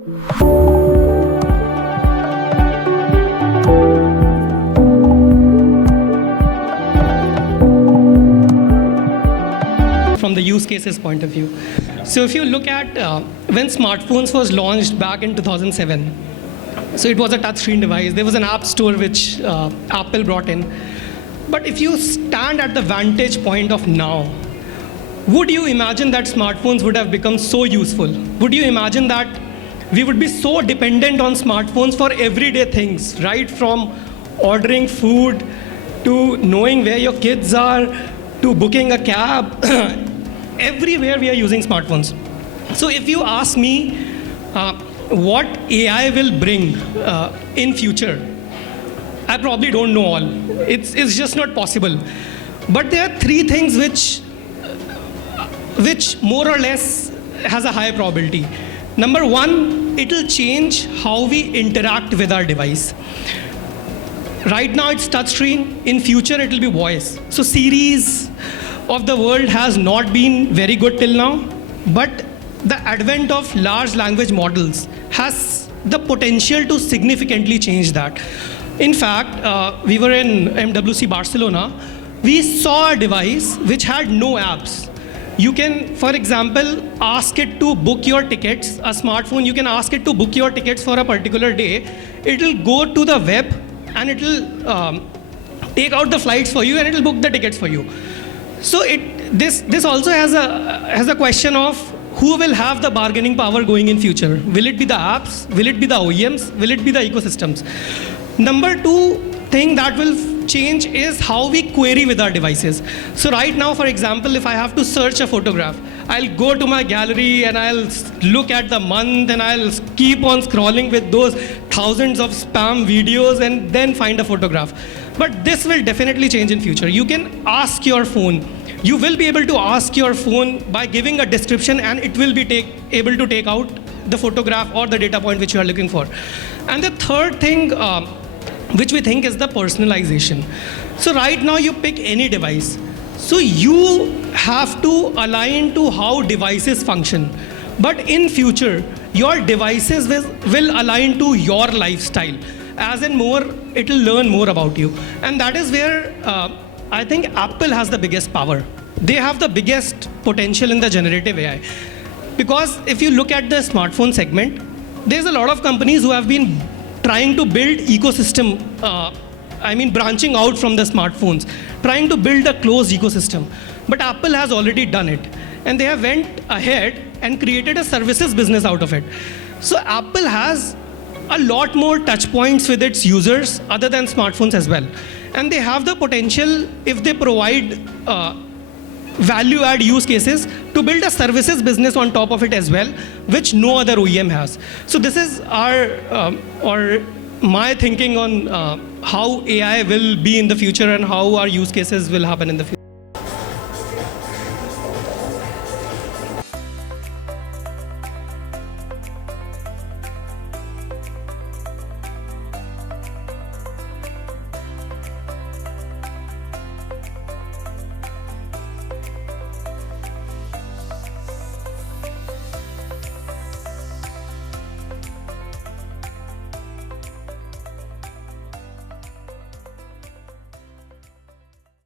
From the use cases point of view. So if you look at when smartphones was launched back in 2007, so it was a touchscreen device. There was an app store which Apple brought in. But if you stand at the vantage point of now, would you imagine that smartphones would have become so useful? Would you imagine that we would be so dependent on smartphones for everyday things, right from ordering food to knowing where your kids are to booking a cab? Everywhere we are using smartphones. So if you ask me what AI will bring in future, I probably don't know all. It's just not possible. But there are three things which more or less has a high probability. Number one, it will change how we interact with our device. Right now it's touchscreen. In future it will be voice. So Siri's of the world has not been very good till now, but the advent of large language models has the potential to significantly change that. In fact, we were in MWC Barcelona. We saw a device which had no apps. You can, for example, ask it to book your tickets. A smartphone, you can ask it to book your tickets for a particular day. It will go to the web and it will take out the flights for you and it will book the tickets for you. So this also has a question of who will have the bargaining power going in future. Will it be the apps? Will it be the OEMs? Will it be the ecosystems? Number two thing that will change is how we query with our devices. So right now, for example, if I have to search a photograph, I'll go to my gallery and I'll look at the month and I'll keep on scrolling with those thousands of spam videos and then find a photograph. But this will definitely change in future. You can ask your phone. You will be able to ask your phone by giving a description and it will be able to take out the photograph or the data point which you are looking for. And the third thing which we think is the personalization. So right now you pick any device. So you have to align to how devices function. But in future, your devices will align to your lifestyle. As in more, it will learn more about you. And that is where I think Apple has the biggest power. They have the biggest potential in the generative AI. Because if you look at the smartphone segment, there's a lot of companies who have been trying to build ecosystem, branching out from the smartphones, trying to build a closed ecosystem. But Apple has already done it. And they have went ahead and created a services business out of it. So Apple has a lot more touch points with its users other than smartphones as well. And they have the potential, if they provide value add use cases, to build a services business on top of it as well, which no other OEM has. So this is my thinking on how AI will be in the future and how our use cases will happen in the future.